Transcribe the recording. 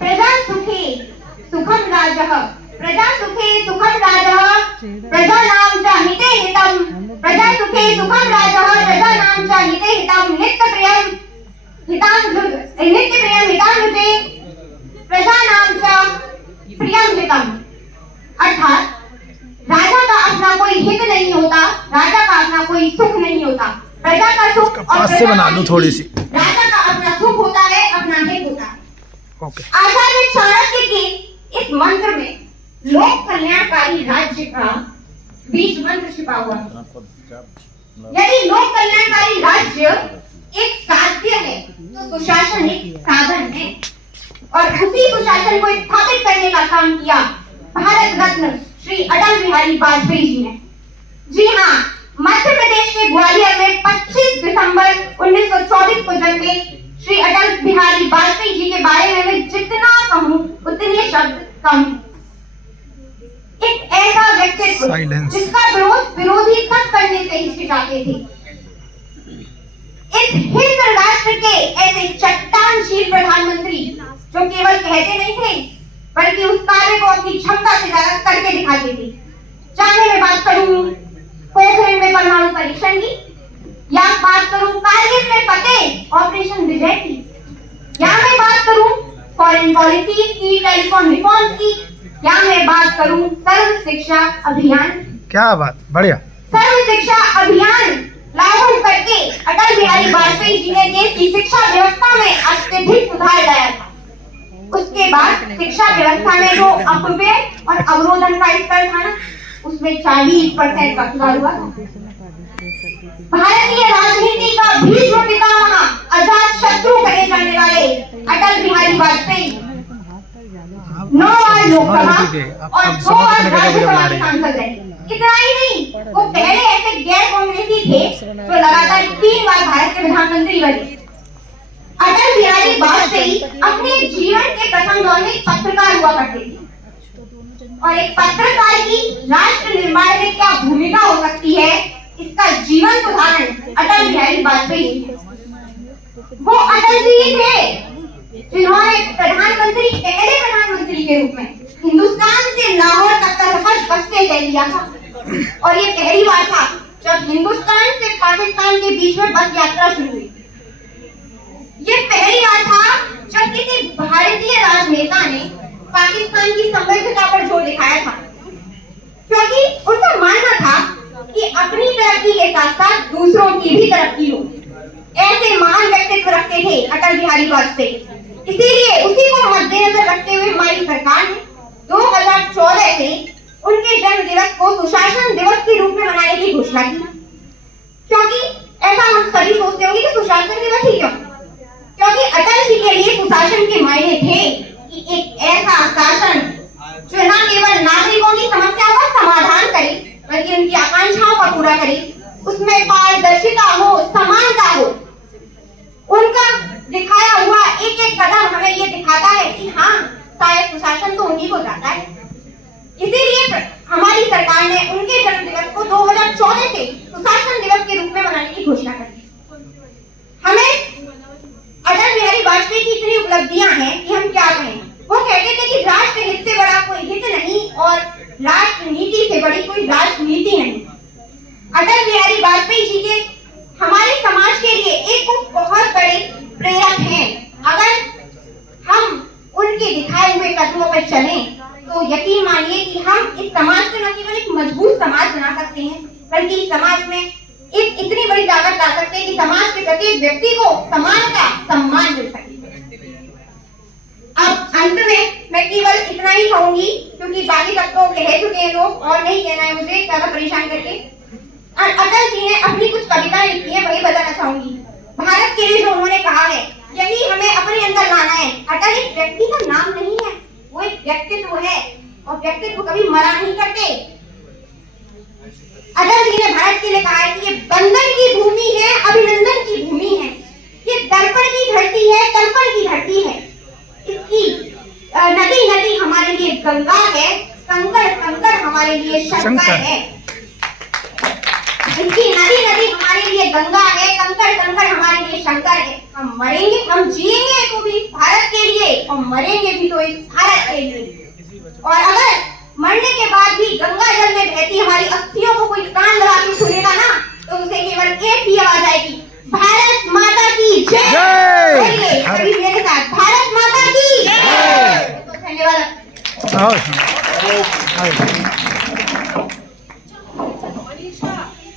प्रजा सुखे सुखम राजः, प्रजा सुखे सुखम राजः, प्रजानां च हिते हितम्, प्रजा सुखे सुखम राजः, प्रजानां च हिते हितम्, नित्य प्रियम हितानुजे, प्रजानां च प्रियम हितम्। अर्थात राजा का अपना कोई हित नहीं होता, राजा का अपना कोई सुख नहीं होता, प्रजा का सुख और पास से बना लूं थोड़ी सी। राजा का अपना सुख होता है, अपना हित होता है। ओके। आचार्य चाणक्य के इस मंत्र में लोक कल्याणकारी राज्य का बीज मंत्र छिपा हुआ है। यदि लोक कल्याणकारी राज्य एक साध्य है तो सुशासन एक साधन है, और उसी सुशासन को स्थापित करने का काम किया भारत रत्न श्री अटल बिहारी वाजपेयी जी ने। जी हाँ, मध्य प्रदेश के ग्वालियर में 25 दिसंबर 1924 को जन्मे श्री अटल बिहारी वाजपेयी जी के बारे में मैं जितना कहूँ उतने शब्द कम। एक ऐसा व्यक्तित्व जिसका विरोध विरोधी तक करने से हिचकिचाते थे। इस हिंद राष्ट्र के ऐसे चट्टानशील प्रधानमंत्री जो केवल कहते नहीं थे बल्कि उस कार्य को अपनी क्षमता से ज्यादा करके दिखाते थे। चाहे मैं बात करूं पोखरण में परमाणु परीक्षण की, या बात करूं कारगिल में फतेह ऑपरेशन विजय की, या मैं बात करूं फॉरेन पॉलिसी की, टेलीफोन रिफॉर्म्स की, या मैं बात करूं सर्व शिक्षा अभियान। क्या बात, बढ़िया। सर्व शिक्षा अभियान लागू करके अटल बिहारी वाजपेयी जी ने देश की शिक्षा व्यवस्था में अत्यधिक सुधार लाया था। उसके बाद शिक्षा व्यवस्था में जो अपव्यय और अवरोधन का स्तर था ना, उसमें 40% का सुधार हुआ था। भारतीय राजनीति का भीष्म पितामह, अजात शत्रु कहे जाने वाले अटल बिहारी वाजपेयी 9 बार लोकसभा और 2 बार राज्यसभा के सांसद रहे। इतना ही नहीं, वो पहले ऐसे गैर कांग्रेसी थे जो लगातार 3 बार भारत के प्रधानमंत्री बने। अटल बिहारी वाजपेयी अपने जीवन के प्रथम दौर में पत्रकार हुआ करते थे, और एक पत्रकार की राष्ट्र निर्माण में क्या भूमिका हो सकती है, इसका जीवंत उदाहरण अटल बिहारी वाजपेयी। वो अटल जी थे जिन्होंने पहले प्रधानमंत्री के रूप में हिंदुस्तान से लाहौर तक का सफर बस से तय किया था, और ये पहली बार था जब हिंदुस्तान से पाकिस्तान के बीच में बस यात्रा शुरू हुई। ये पहली बार था जब किसी भारतीय राजनेता ने पाकिस्तान की समृद्धता पर जोर दिखाया था, क्योंकि उनका मानना था कि अपनी तरक्की के साथ साथ दूसरों की भी तरक्की हो। ऐसे महान व्यक्तित्व रखते थे अटल बिहारी वाजपेयी। इसीलिए उसी को मद्देनजर रखते हुए हमारी सरकार ने 2014 से उनके जन्म दिवस को सुशासन दिवस के रूप में मनाने की घोषणा की। क्योंकि ऐसा हम सभी सोचते होंगे कि सुशासन दिवस ही क्यों? क्योंकि अटल जी के लिए सुशासन के मायने थे कि एक ऐसा शासन जो न केवल नागरिकों की समस्याओं का समाधान करे बल्कि उनकी आकांक्षाओं को पूरा करे, उसमें पारदर्शिता हो, समानता हो। उनका दिखाया हुआ एक एक कदम हमें ये दिखाता है कि हाँ, शायद सुशासन तो उन्हीं को जाता है। इसीलिए हमारी सरकार ने उनके जन्म दिवस को 2014 से सुशासन दिवस के रूप में मनाने की घोषणा कर दी। हमें अटल बिहारी वाजपेयी की इतनी उपलब्धियां हैं कि हम क्या कहें। वो कहते थे कि राष्ट्र हित से बड़ा कोई हित नहीं और राष्ट्र नीति से बड़ी कोई राजनीति नहीं। अटल बिहारी वाजपेयी जी के हमारे समाज के लिए एक बहुत बड़े प्रेरक हैं। अगर हम उनके दिखाए हुए कदमों पर चलें तो यकीन मानिए कि हम इस समाज को न केवल एक मजबूत समाज बना सकते हैं बल्कि इस समाज में एक इतनी बड़ी ताकत ला सकते हैं कि समाज के प्रत्येक व्यक्ति को समानता सम्मान मिल सके। अब अंत में मैं केवल इतना ही कहूंगी, क्योंकि बाकी सब तो कह चुके हैं लोग और नहीं कहना है मुझे ज्यादा परेशान करके। अटल जी ने अपनी कुछ कविताएं लिखी है, वही बताना चाहूंगी। भारत के लिए जो उन्होंने कहा है यही हमें अपने अंदर लाना है। अटल एक व्यक्ति का नाम नहीं है, वो एक व्यक्तित्व है और व्यक्तित्व कभी मरा नहीं करते। अटल जी ने भारत के लिए कहा है कि ये बंधन की भूमि है, अभिनंदन की भूमि है, ये दर्पण की धरती है, तर्पण की धरती है। इसकी नदी नदी हमारे लिए गंगा है, कंकड़ कंकड़ हमारे लिए शंकर है। इसकी नदी नदी हमारे लिए गंगा है, कंकड़ कंकड़ हमारे लिए शंकर है। हम मरेंगे, हम जिएंगे तो भी मरेंगे भी तो इस भारत के लिए। और अगर मरने के बाद भी गंगा जल में बहती हमारी अस्थियों को कोई कान लगा के सुनेगा ना, तो उसे केवल एक ही आवाज आएगी, भारत माता की जय। जय। बोलिए सभी मेरे साथ, भारत माता की जय। तो धन्यवाद। आओ